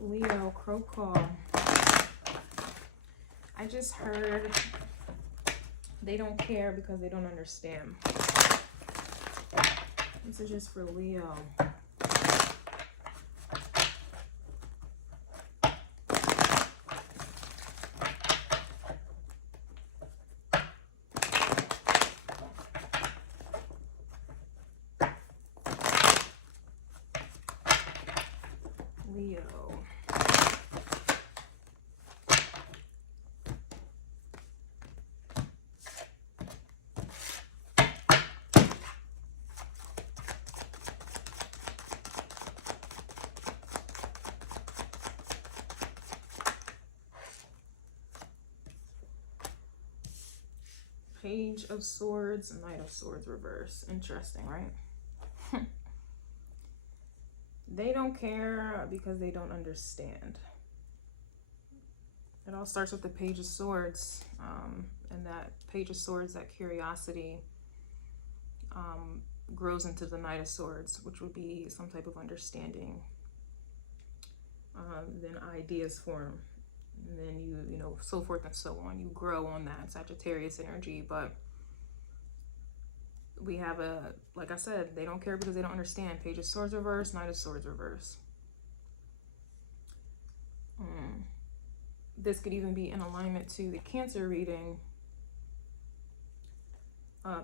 Leo, crow call. I just heard they don't care because they don't understand. This is just for Leo. Leo. Page of Swords, Knight of Swords reverse. Interesting, right? They don't care because they don't understand. It all starts with the Page of Swords, and that Page of Swords, that curiosity, grows into the Knight of Swords, which would be some type of understanding. Then ideas form, and then you know, so forth and so on. You grow on that Sagittarius energy, but we have a, like I said, they don't care because they don't understand. Page of Swords reverse, Knight of Swords reverse. This could even be in alignment to the Cancer reading.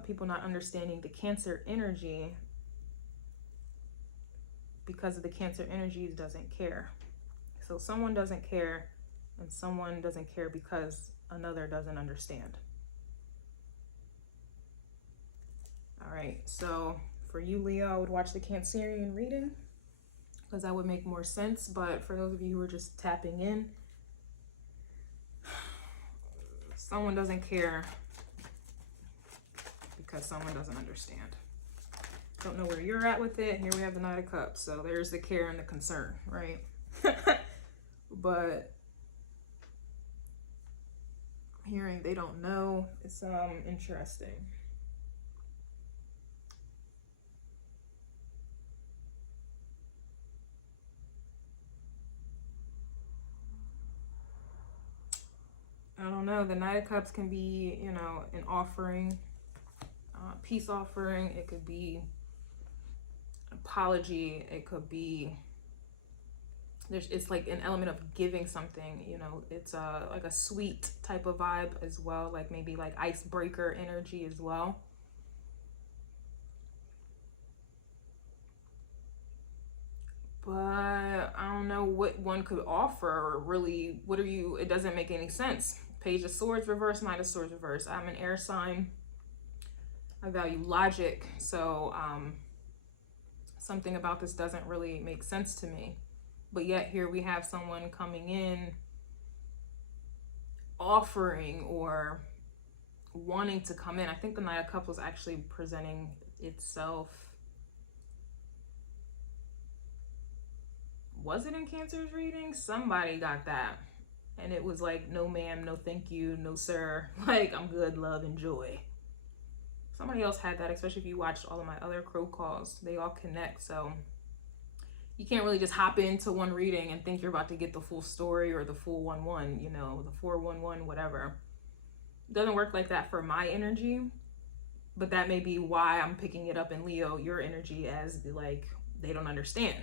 People not understanding the Cancer energy because of the Cancer energy doesn't care. So someone doesn't care, and someone doesn't care because another doesn't understand. All right, so for you, Leo, I would watch the Cancerian reading because that would make more sense. But for those of you who are just tapping in, someone doesn't care because someone doesn't understand. Don't know where you're at with it. Here we have the Knight of Cups. So there's the care and the concern, right? But hearing they don't know, it's interesting. I don't know. The Knight of Cups can be, you know, an offering, peace offering. It could be apology. It could be, it's like an element of giving something, you know. It's like a sweet type of vibe as well, like maybe like icebreaker energy as well. But I don't know what one could offer, or really, what are you, it doesn't make any sense. Page of Swords reverse, Knight of Swords reverse. I'm an air sign. I value logic, so something about this doesn't really make sense to me. But yet here we have someone coming in offering or wanting to come in. I think the Knight of Cups was actually presenting itself. Was it in Cancer's reading? Somebody got that. And it was like, no ma'am, no thank you, no sir. Like, I'm good, love, and joy. Somebody else had that, especially if you watched all of my other crow calls. They all connect, so you can't really just hop into one reading and think you're about to get the full story or the full 1-1, you know, the 4-1-1, whatever. It doesn't work like that for my energy, but that may be why I'm picking it up in Leo, your energy, as like, they don't understand.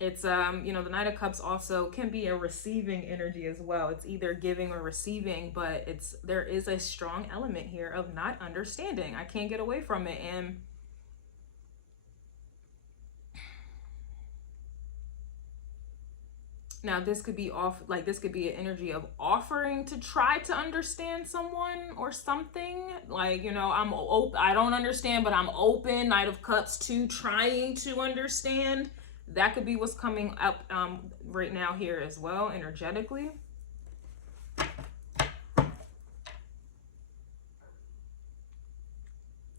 It's, you know, the Knight of Cups also can be a receiving energy as well. It's either giving or receiving, but there is a strong element here of not understanding. I can't get away from it. And now this could be this could be an energy of offering to try to understand someone or something. Like, you know, I don't understand, but I'm open, Knight of Cups, to trying to understand. That could be what's coming up right now here as well, energetically.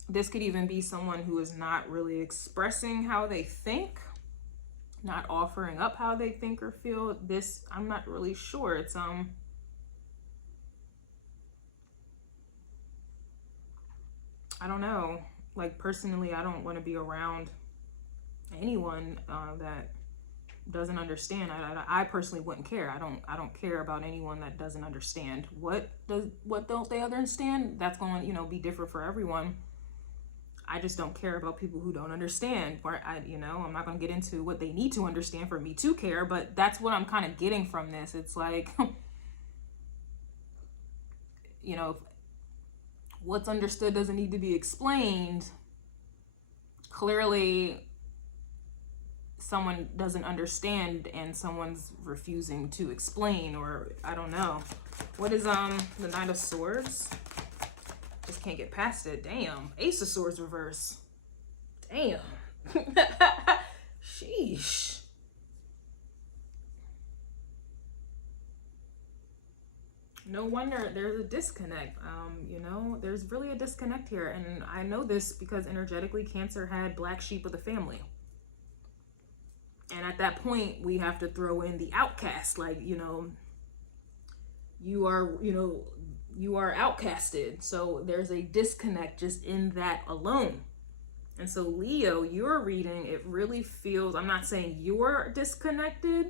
This could even be someone who is not really expressing how they think, not offering up how they think or feel. This, I'm not really sure. It's I don't know. Like, personally, I don't want to be around anyone that doesn't understand. I personally wouldn't care. I don't care about anyone that doesn't understand. What don't they understand? That's going to, you know, be different for everyone. I just don't care about people who don't understand. Or you know, I'm not going to get into what they need to understand for me to care, but that's what I'm kind of getting from this. It's like, you know, what's understood doesn't need to be explained. Clearly, someone doesn't understand and someone's refusing to explain, or I don't know. What is the Knight of Swords? Just can't get past it. Damn. Ace of Swords reverse. Damn. Sheesh. No wonder there's a disconnect. You know, there's really a disconnect here. And I know this because energetically Cancer had black sheep of the family. And at that point, we have to throw in the outcast. Like, you know, you are outcasted. So there's a disconnect just in that alone. And so Leo, your reading, it really feels, I'm not saying you're disconnected,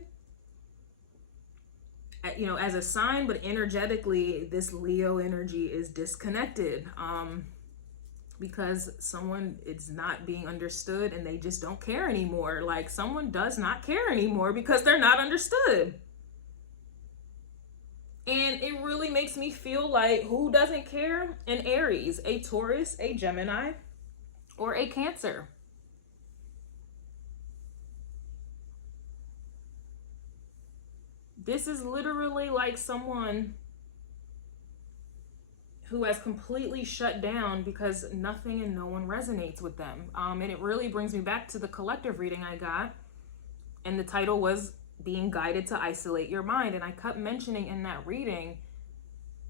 you know, as a sign, but energetically, this Leo energy is disconnected. Because someone is not being understood and they just don't care anymore. Like, someone does not care anymore because they're not understood. And it really makes me feel like, who doesn't care? An Aries, a Taurus, a Gemini, or a Cancer. This is literally like someone who has completely shut down because nothing and no one resonates with them. And it really brings me back to the collective reading I got. And the title was Being Guided to Isolate Your Mind. And I kept mentioning in that reading,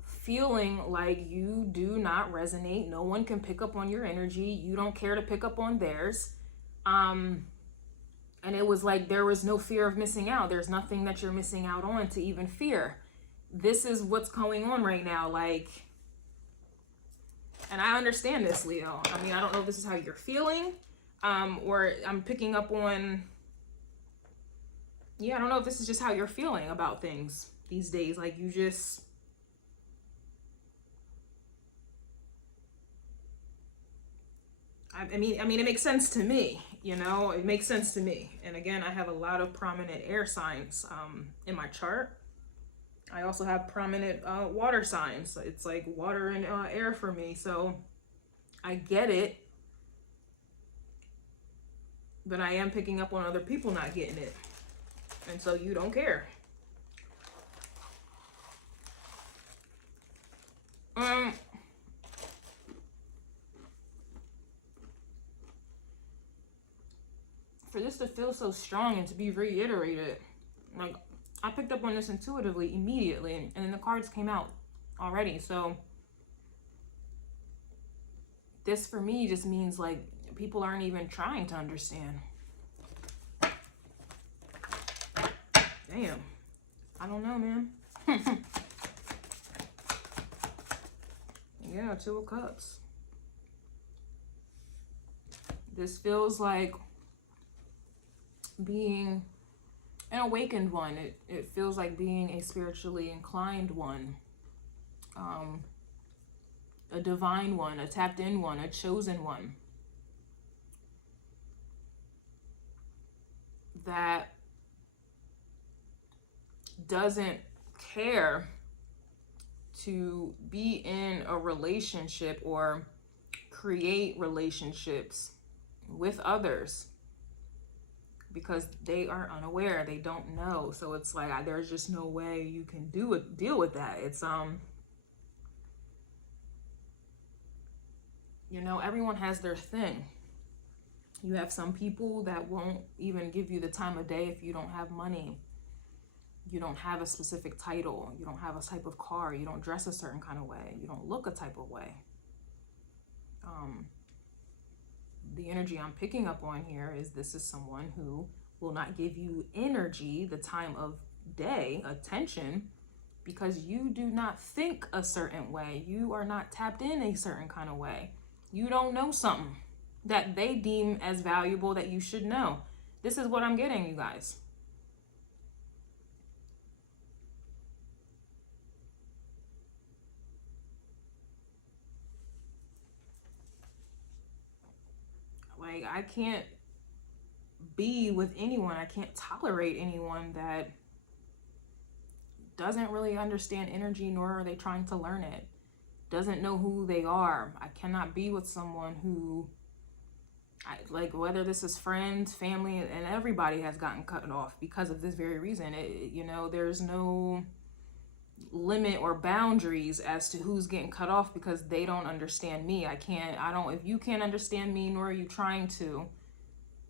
feeling like you do not resonate. No one can pick up on your energy. You don't care to pick up on theirs. And it was like there was no fear of missing out. There's nothing that you're missing out on to even fear. This is what's going on right now. Like, and I understand this, Leo. I mean, I don't know if this is how you're feeling, or I'm picking up on, yeah, I don't know if this is just how you're feeling about things these days. Like, you just, I mean, it makes sense to me, you know, it makes sense to me. And again, I have a lot of prominent air signs in my chart. I also have prominent water signs. It's like water and air for me. So I get it. But I am picking up on other people not getting it. And so you don't care. For this to feel so strong and to be reiterated, like, I picked up on this intuitively, immediately, and then the cards came out already. So this for me just means like people aren't even trying to understand. Damn. I don't know, man. Yeah, Two of Cups. This feels like being an awakened one. It feels like being a spiritually inclined one, a divine one, a tapped in one, a chosen one that doesn't care to be in a relationship or create relationships with others because they are unaware, they don't know. So it's like there's just no way you can deal with that. It's you know, everyone has their thing. You have some people that won't even give you the time of day if you don't have money. You don't have a specific title. You don't have a type of car. You don't dress a certain kind of way. You don't look a type of way. The energy I'm picking up on here is this is someone who will not give you energy, the time of day, attention, because you do not think a certain way. You are not tapped in a certain kind of way. You don't know something that they deem as valuable that you should know. This is what I'm getting, you guys. Like, I can't be with anyone, I can't tolerate anyone that doesn't really understand energy, nor are they trying to learn it, doesn't know who they are. I cannot be with someone who, like, whether this is friends, family, and everybody has gotten cut off because of this very reason. You know, there's no limit or boundaries as to who's getting cut off because they don't understand me. If you can't understand me, nor are you trying to,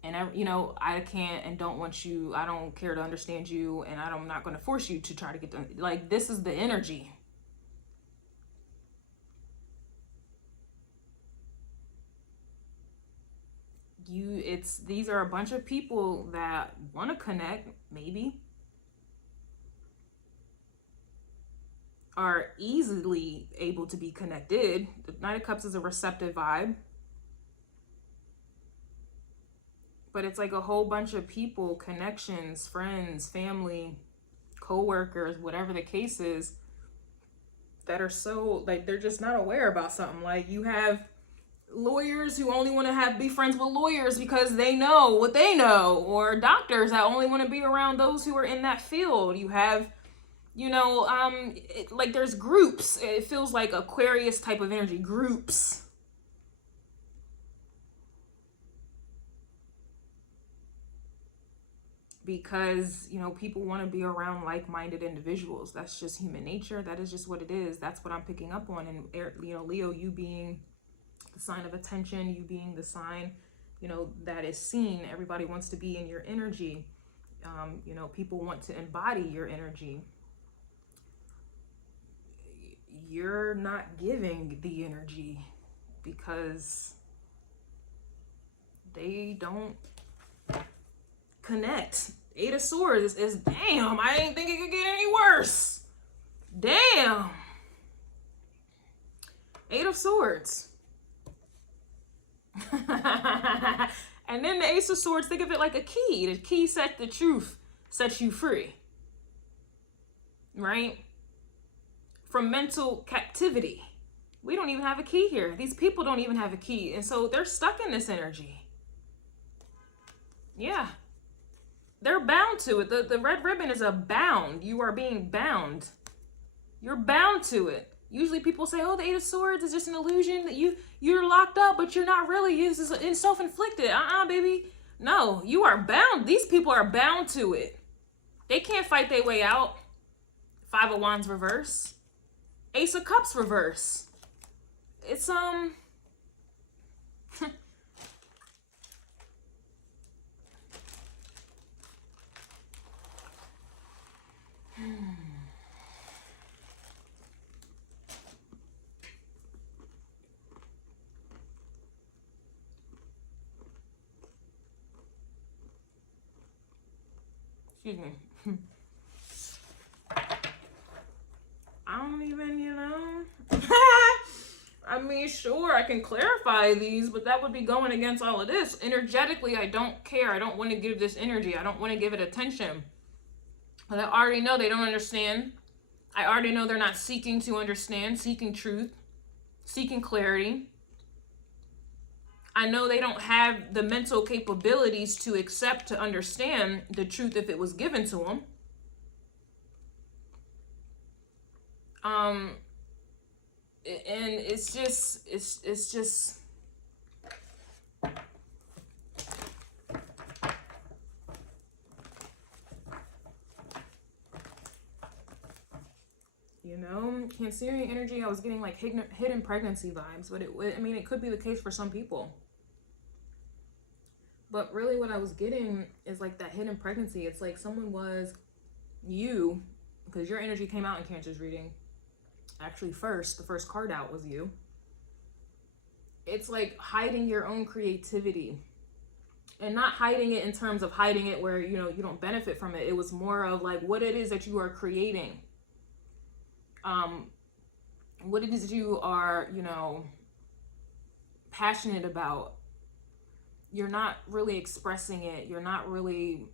and I can't and don't want you, I don't care to understand you, and I'm not going to force you to try to get to, like, this is the energy. These are a bunch of people that want to connect, maybe are easily able to be connected. The Knight of Cups is a receptive vibe, but it's like a whole bunch of people, connections, friends, family, co-workers, whatever the case is, that are so, like, they're just not aware about something. Like, you have lawyers who only want to be friends with lawyers because they know what they know, or doctors that only want to be around those who are in that field. You have, like, there's groups. It feels like Aquarius type of energy, groups. Because, people want to be around like-minded individuals. That's just human nature. That is just what it is. That's what I'm picking up on. And, Leo, you being the sign of attention, you being the sign, that is seen. Everybody wants to be in your energy. People want to embody your energy. You're not giving the energy because they don't connect. Eight of Swords is damn, I didn't think it could get any worse. Damn. Eight of Swords. And then the Ace of Swords, think of it like a key. The key sets the truth, sets you free. Right? From mental captivity. We don't even have a key here. These people don't even have a key. And so they're stuck in this energy. Yeah. They're bound to it. The red ribbon is a bound. You are being bound. You're bound to it. Usually people say, oh, the Eight of Swords is just an illusion, that you're locked up, but you're not really. It's self-inflicted. Baby. No, you are bound. These people are bound to it. They can't fight their way out. Five of Wands reverse. Ace of Cups reverse. It's, excuse me. I don't even, I mean, sure, I can clarify these, but that would be going against all of this. Energetically, I don't care. I don't want to give this energy. I don't want to give it attention. But I already know they don't understand. I already know they're not seeking to understand, seeking truth, seeking clarity. I know they don't have the mental capabilities to accept, to understand the truth if it was given to them. And it's just, Cancerian energy, I was getting like hidden pregnancy vibes, but it could be the case for some people. But really what I was getting is like that hidden pregnancy. It's like someone was you, because your energy came out in Cancer's reading. Actually, the first card out was you. It's like hiding your own creativity, and not hiding it in terms of hiding it where, you don't benefit from it. It was more of like what it is that you are creating. What it is you are, passionate about. You're not really expressing it. You're not really,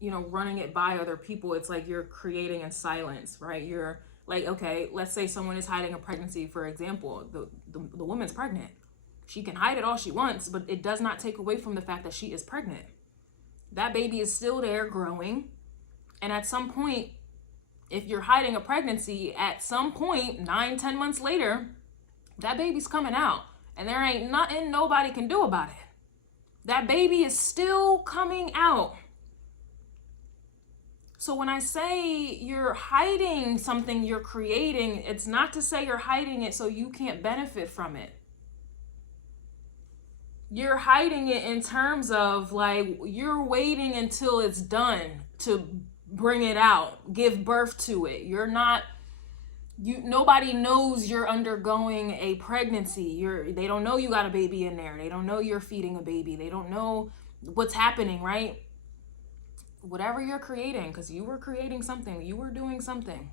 running it by other people. It's like you're creating in silence, right? You're like, okay, let's say someone is hiding a pregnancy, for example. The woman's pregnant. She can hide it all she wants, but it does not take away from the fact that she is pregnant. That baby is still there growing. And at some point, if you're hiding a pregnancy, at some point, 9-10 months later, that baby's coming out. And there ain't nothing nobody can do about it. That baby is still coming out. So when I say you're hiding something you're creating, it's not to say you're hiding it so you can't benefit from it. You're hiding it in terms of like, you're waiting until it's done to bring it out, give birth to it. You're not, nobody knows you're undergoing a pregnancy. They don't know you got a baby in there. They don't know you're feeding a baby. They don't know what's happening, right? Whatever you're creating, because you were creating something, you were doing something.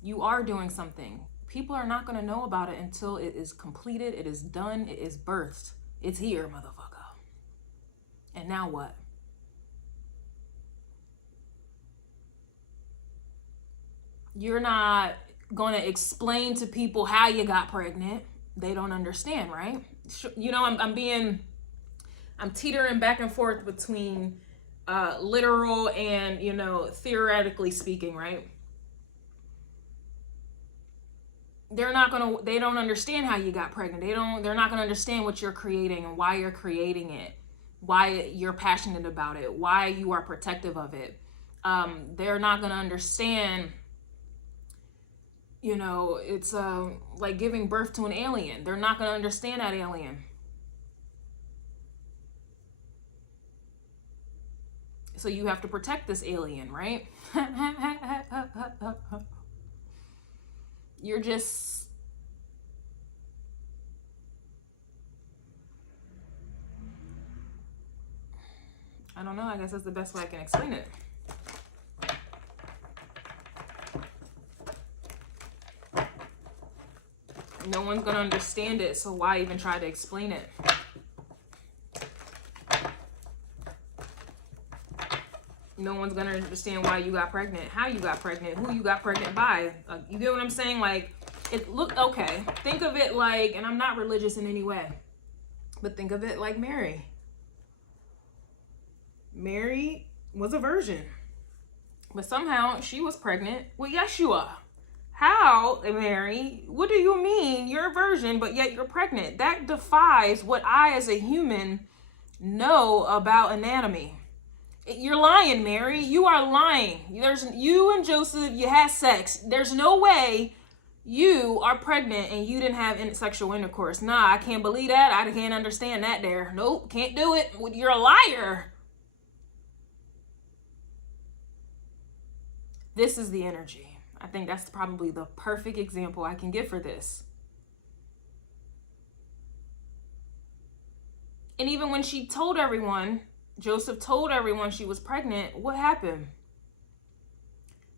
You are doing something. People are not going to know about it until it is completed, it is done, it is birthed. It's here, motherfucker. And now what? You're not going to explain to people how you got pregnant. They don't understand, right? You know, I'm teetering back and forth between literal and, you know, theoretically speaking, right? They don't understand how you got pregnant. They're not going to understand what you're creating and why you're creating it, why you're passionate about it, why you are protective of it. They're not going to understand, you know, it's like giving birth to an alien. They're not going to understand that alien. So you have to protect this alien, right? You're just, I don't know, I guess that's the best way I can explain it. No one's gonna understand it, so why even try to explain it? No one's gonna understand why you got pregnant, how you got pregnant, who you got pregnant by. You get what I'm saying? Like, okay, think of it like, and I'm not religious in any way, but think of it like Mary. Mary was a virgin, but somehow she was pregnant with Yeshua. How, Mary? What do you mean you're a virgin, but yet you're pregnant? That defies what I, as a human, know about anatomy. You're lying, Mary. You are lying. You and Joseph, you had sex. There's no way you are pregnant and you didn't have sexual intercourse. Nah, I can't believe that. I can't understand that there. Nope, can't do it. You're a liar. This is the energy. I think that's probably the perfect example I can give for this. And even when she told everyone, Joseph told everyone she was pregnant, what happened?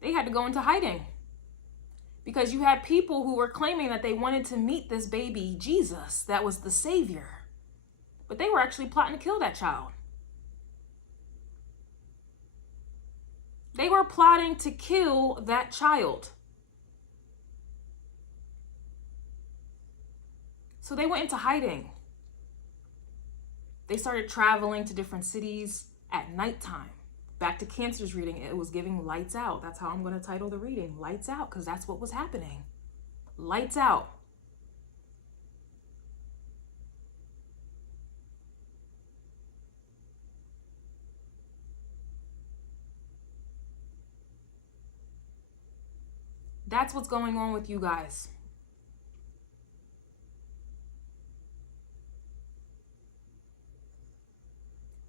They had to go into hiding. Because you had people who were claiming that they wanted to meet this baby Jesus, that was the Savior. But they were actually plotting to kill that child. They were plotting to kill that child. So they went into hiding. They started traveling to different cities at nighttime. Back to Cancer's reading, it was giving lights out. That's how I'm going to title the reading, Lights Out, because that's what was happening. Lights out. That's what's going on with you guys.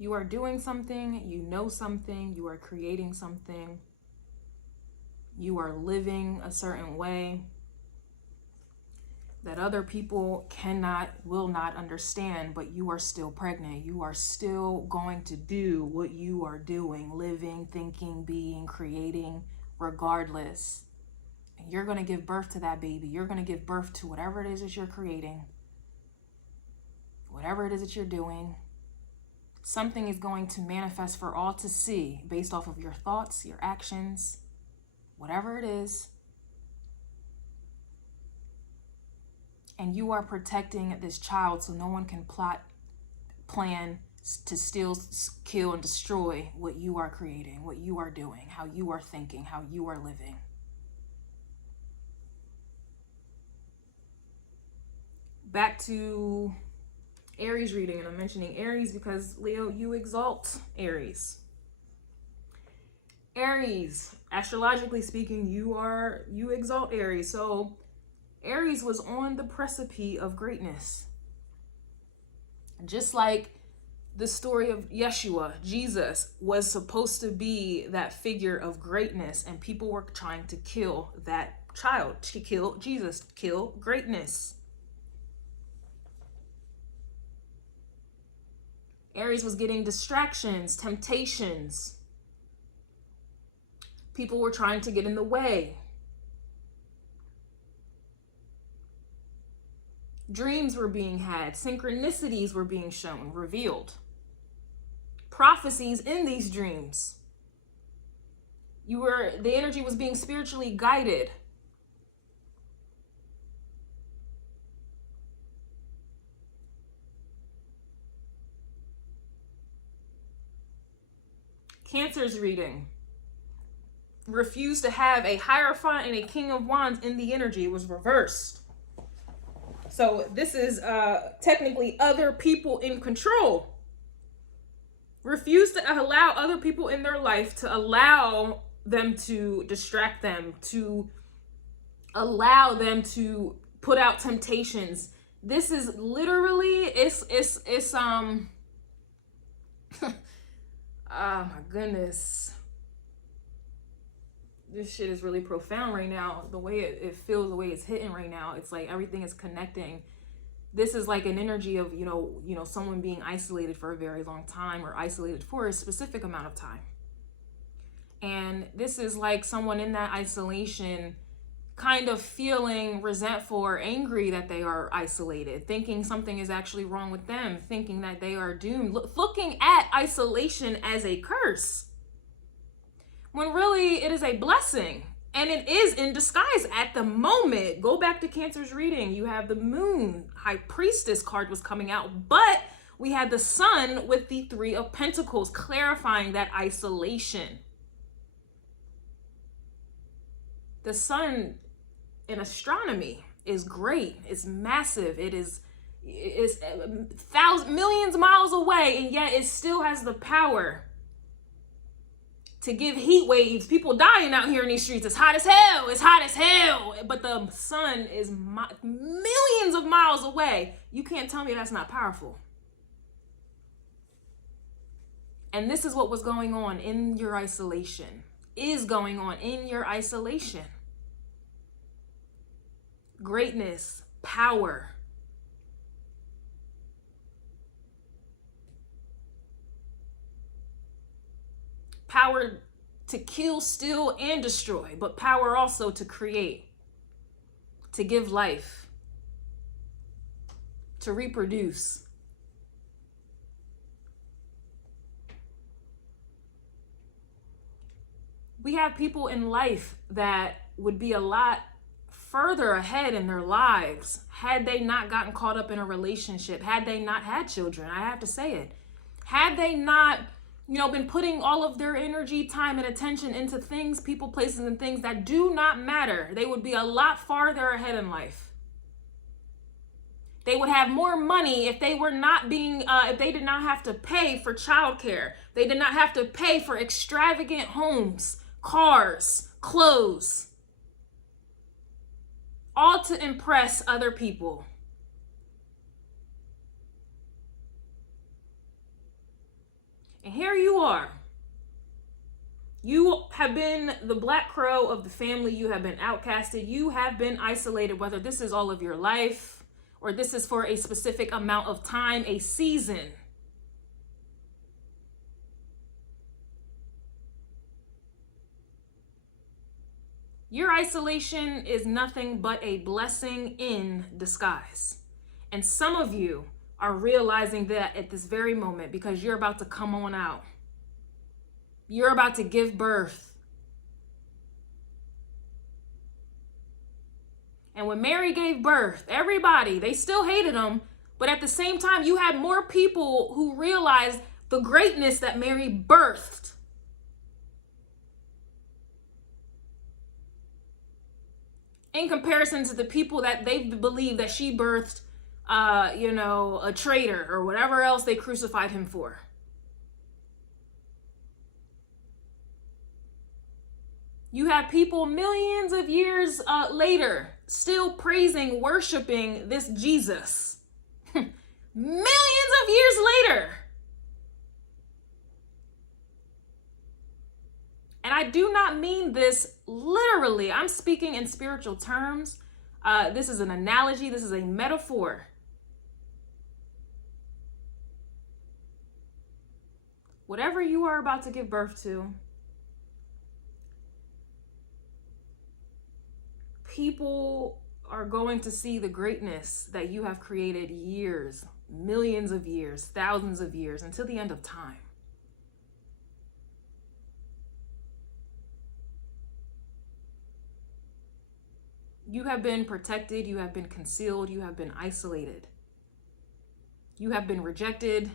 You are doing something, you know something, you are creating something, you are living a certain way that other people will not understand, but you are still pregnant. You are still going to do what you are doing, living, thinking, being, creating, regardless. And you're going to give birth to that baby. You're going to give birth to whatever it is that you're creating, whatever it is that you're doing. Something is going to manifest for all to see based off of your thoughts, your actions, whatever it is. And you are protecting this child so no one can plan to steal, kill, and destroy what you are creating, what you are doing, how you are thinking, how you are living. Back to Aries reading, and I'm mentioning Aries because, Leo, you exalt Aries. Aries, astrologically speaking, you exalt Aries. So Aries was on the precipice of greatness. Just like the story of Yeshua, Jesus was supposed to be that figure of greatness, and people were trying to kill that child, to kill Jesus, kill greatness. Aries was getting distractions, temptations. People were trying to get in the way. Dreams were being had, synchronicities were being shown, revealed. Prophecies in these dreams. The energy was being spiritually guided. Cancer's reading. Refused to have a Hierophant and a King of Wands in the energy. It was reversed. So this is technically other people in control. Refuse to allow other people in their life to allow them to distract them, to allow them to put out temptations. This is literally, oh my goodness. This shit is really profound right now. The way it feels, the way it's hitting right now, it's like everything is connecting. This is like an energy of, someone being isolated for a very long time, or isolated for a specific amount of time. And this is like someone in that isolation kind of feeling resentful or angry that they are isolated, thinking something is actually wrong with them, thinking that they are doomed, looking at isolation as a curse, when really it is a blessing. And it is in disguise at the moment. Go back to Cancer's reading. You have the Moon, High Priestess card was coming out, but we had the Sun with the Three of Pentacles, clarifying that isolation. The Sun in astronomy is great. It's massive. It's millions of miles away, and yet it still has the power to give heat waves. People dying out here in these streets. It's hot as hell. It's hot as hell. But the sun is millions of miles away. You can't tell me that's not powerful. And this is what was going on in your isolation. Is going on in your isolation. Greatness, power. Power to kill, steal, and destroy, but power also to create, to give life, to reproduce. We have people in life that would be a lot further ahead in their lives had they not gotten caught up in a relationship, had they not had children. I have to say it. Had they not been putting all of their energy, time, and attention into things, people, places, and things that do not matter, they would be a lot farther ahead in life. They would have more money if they were not being, if they did not have to pay for childcare. They did not have to pay for extravagant homes, cars, clothes, all to impress other people. And here you are. You have been the black crow of the family. You have been outcasted. You have been isolated, whether this is all of your life or this is for a specific amount of time, a season. Your isolation is nothing but a blessing in disguise. And some of you are realizing that at this very moment, because you're about to come on out. You're about to give birth. And when Mary gave birth, everybody, they still hated him. But at the same time, you had more people who realized the greatness that Mary birthed. In comparison to the people that they believe that she birthed, a traitor or whatever else they crucified him for. You have people millions of years later still praising, worshiping this Jesus. Millions of years later. And I do not mean this literally. I'm speaking in spiritual terms. This is an analogy. This is a metaphor. Whatever you are about to give birth to, people are going to see the greatness that you have created years, millions of years, thousands of years, until the end of time. You have been protected, you have been concealed, you have been isolated. You have been rejected.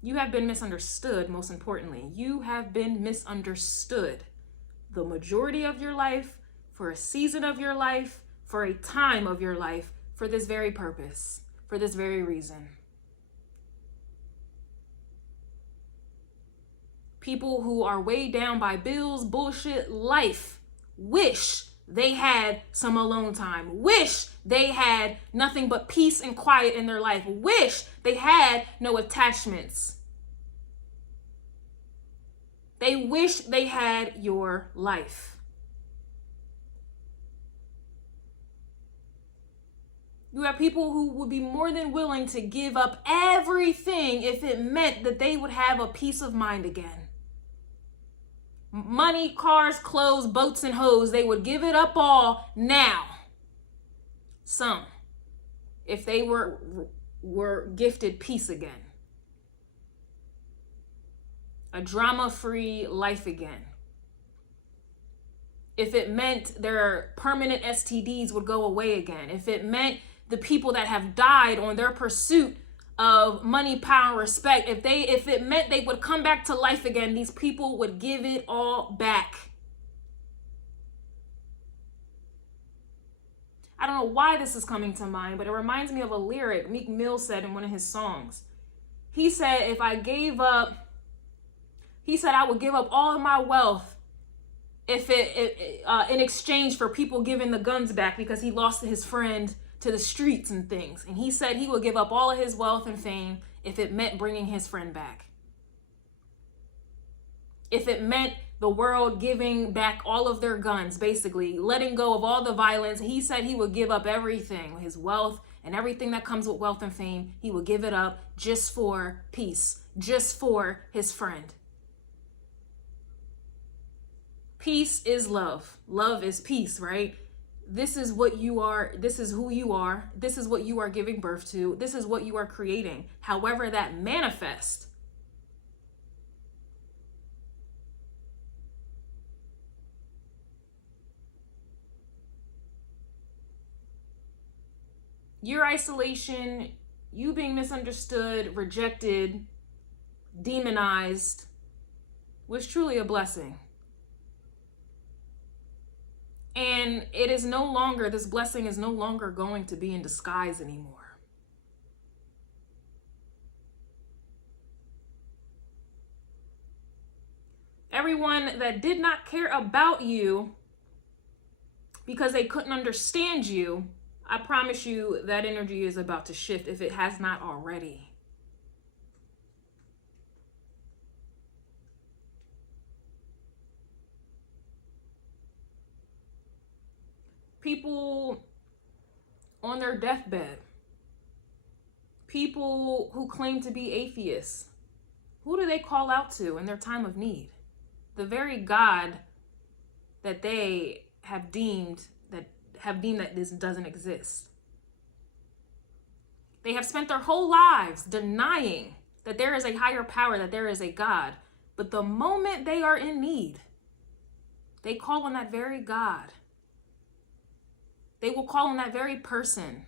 You have been misunderstood, most importantly. You have been misunderstood the majority of your life, for a season of your life, for a time of your life, for this very purpose, for this very reason. People who are weighed down by bills, bullshit, life, wish they had some alone time, wish they had nothing but peace and quiet in their life, wish they had no attachments. They wish they had your life. You have people who would be more than willing to give up everything if it meant that they would have a peace of mind again. Money, cars, clothes, boats, and hoes, they would give it up all now. Some, if they were gifted peace again. A drama-free life again. If it meant their permanent STDs would go away again. If it meant the people that have died on their pursuit of money, power, and respect, if it meant they would come back to life again, these people would give it all back. I don't know why this is coming to mind, but it reminds me of a lyric Meek Mill said in one of his songs. He said, I would give up all of my wealth if in exchange for people giving the guns back because he lost his friend to the streets and things. And he said he would give up all of his wealth and fame if it meant bringing his friend back. If it meant the world giving back all of their guns, basically letting go of all the violence, he said he would give up everything, his wealth and everything that comes with wealth and fame. He would give it up just for peace, just for his friend. Peace is love. Love is peace, right? This is what you are. This is who you are. This is what you are giving birth to. This is what you are creating. However that manifests. Your isolation, you being misunderstood, rejected, demonized, was truly a blessing. And it is no longer, this blessing is no longer going to be in disguise anymore. Everyone that did not care about you because they couldn't understand you, I promise you that energy is about to shift if it has not already. People on their deathbed, people who claim to be atheists, who do they call out to in their time of need? The very God that they have deemed that this doesn't exist. They have spent their whole lives denying that there is a higher power, that there is a God. But the moment they are in need, they call on that very God. They will call on that very person,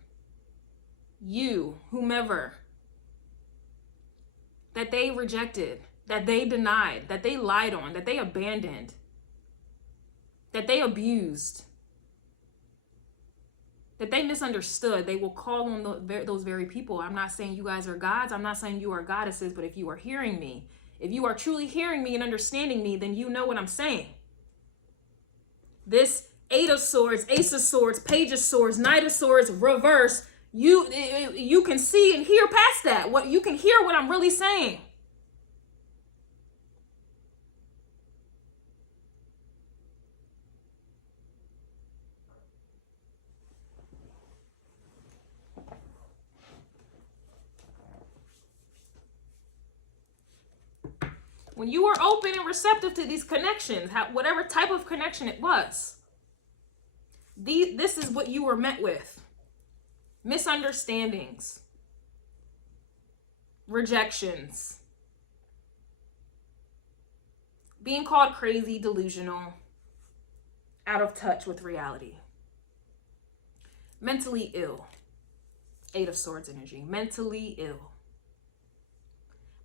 you, whomever, that they rejected, that they denied, that they lied on, that they abandoned, that they abused, that they misunderstood. They will call on those very people. I'm not saying you guys are gods. I'm not saying you are goddesses, but if you are hearing me, if you are truly hearing me and understanding me, then you know what I'm saying. This Eight of Swords, Ace of Swords, Page of Swords, Knight of Swords, reverse, you can see and hear past that. What you can hear what I'm really saying. When you were open and receptive to these connections, whatever type of connection it was, this is what you were met with. Misunderstandings, rejections, being called crazy, delusional, out of touch with reality, mentally ill. Eight of Swords energy, mentally ill.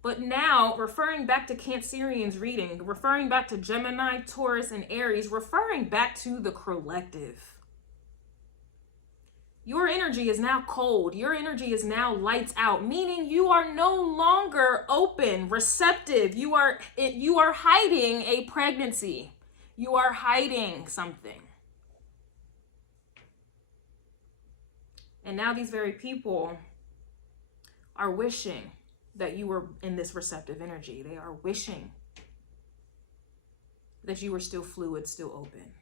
But now, referring back to Cancerian's reading, referring back to Gemini, Taurus, and Aries, referring back to the collective. Your energy is now cold. Your energy is now lights out, meaning you are no longer open, receptive. You are hiding a pregnancy. You are hiding something. And now these very people are wishing that you were in this receptive energy. They are wishing that you were still fluid, still open,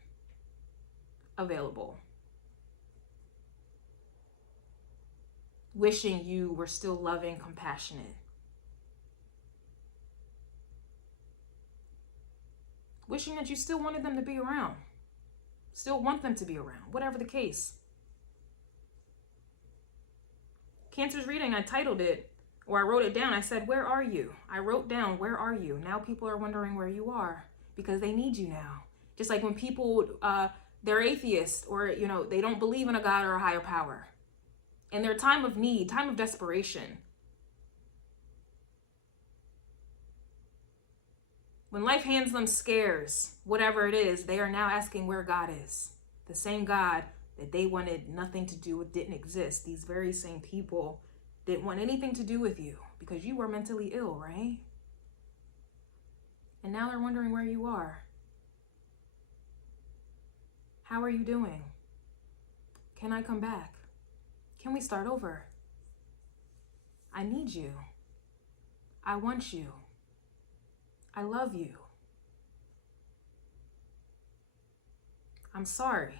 available. Wishing you were still loving, compassionate. Wishing that you still wanted them to be around. Still want them to be around, whatever the case. Cancer's reading, I titled it, or I wrote it down. I said, where are you? I wrote down, where are you? Now people are wondering where you are because they need you now. Just like when people, they're atheists or, they don't believe in a God or a higher power. In their time of need, time of desperation. When life hands them scares, whatever it is, they are now asking where God is. The same God that they wanted nothing to do with didn't exist. These very same people didn't want anything to do with you because you were mentally ill, right? And now they're wondering where you are. How are you doing? Can I come back? Can we start over? I need you. I want you. I love you. I'm sorry.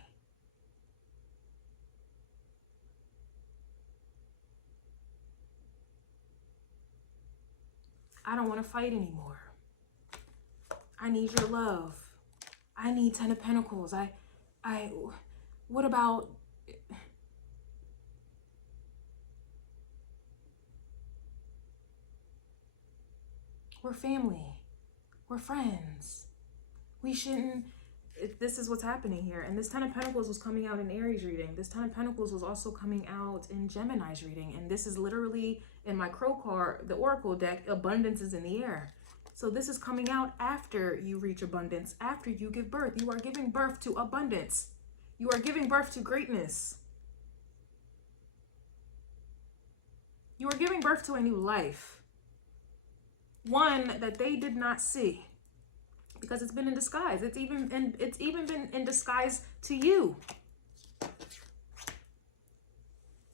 I don't want to fight anymore. I need your love. I need 10 of Pentacles. What about... We're family. We're friends. We shouldn't... This is what's happening here. And this 10 of Pentacles was coming out in Aries reading. This 10 of Pentacles was also coming out in Gemini's reading. And this is literally in my Crow card, the Oracle deck, abundance is in the air. So this is coming out after you reach abundance, after you give birth. You are giving birth to abundance. You are giving birth to greatness. You are giving birth to a new life. One that they did not see. Because it's been in disguise. It's even been in disguise to you.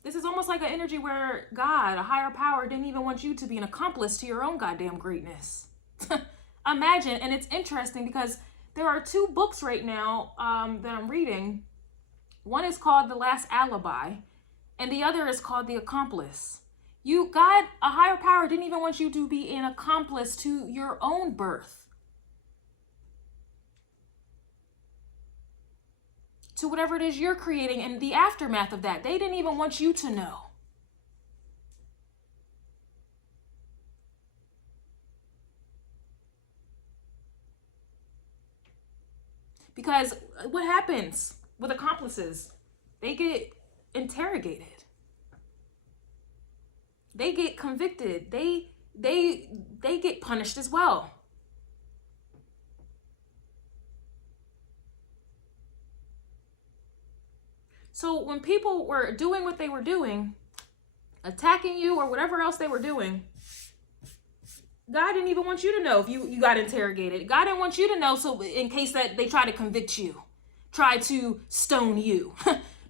This is almost like an energy where God, a higher power, didn't even want you to be an accomplice to your own goddamn greatness. Imagine, and it's interesting because there are two books right now that I'm reading. One is called The Last Alibi, and the other is called The Accomplice. God, a higher power, didn't even want you to be an accomplice to your own birth. To whatever it is you're creating and the aftermath of that. They didn't even want you to know. Because what happens with accomplices? They get interrogated. They get convicted. They get punished as well. So when people were doing what they were doing, attacking you or whatever else they were doing, God didn't even want you to know if you got interrogated. God didn't want you to know, so in case that they try to convict you, try to stone you,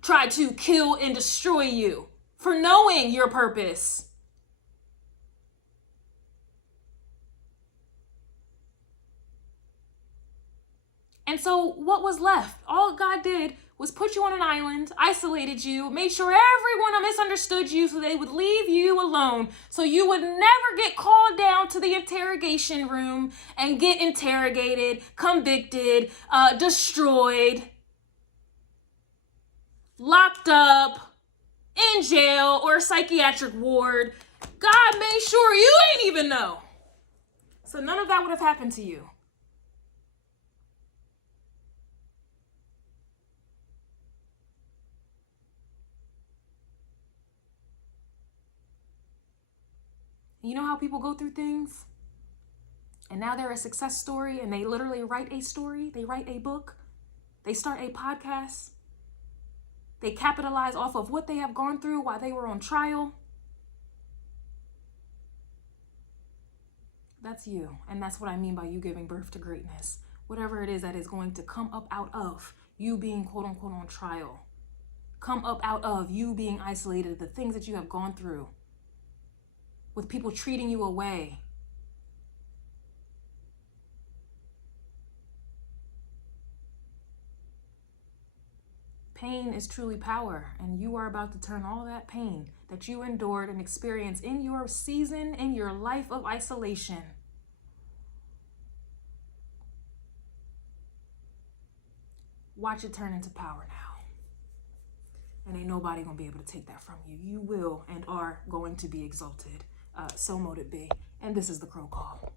try to kill and destroy you for knowing your purpose. And so what was left? All God did was put you on an island, isolated you, made sure everyone misunderstood you so they would leave you alone. So you would never get called down to the interrogation room and get interrogated, convicted, destroyed, locked up, in jail, or a psychiatric ward. God made sure you ain't even know. So none of that would have happened to you. You know how people go through things? And now they're a success story and they literally write a story. They write a book. They start a podcast. They capitalize off of what they have gone through while they were on trial. That's you. And that's what I mean by you giving birth to greatness. Whatever it is that is going to come up out of you being quote unquote on trial. Come up out of you being isolated, the things that you have gone through. With people treating you away. Pain is truly power, and you are about to turn all that pain that you endured and experienced in your season, in your life of isolation. Watch it turn into power now. And ain't nobody gonna be able to take that from you. You will and are going to be exalted. So mote it be. And this is the Crow Call.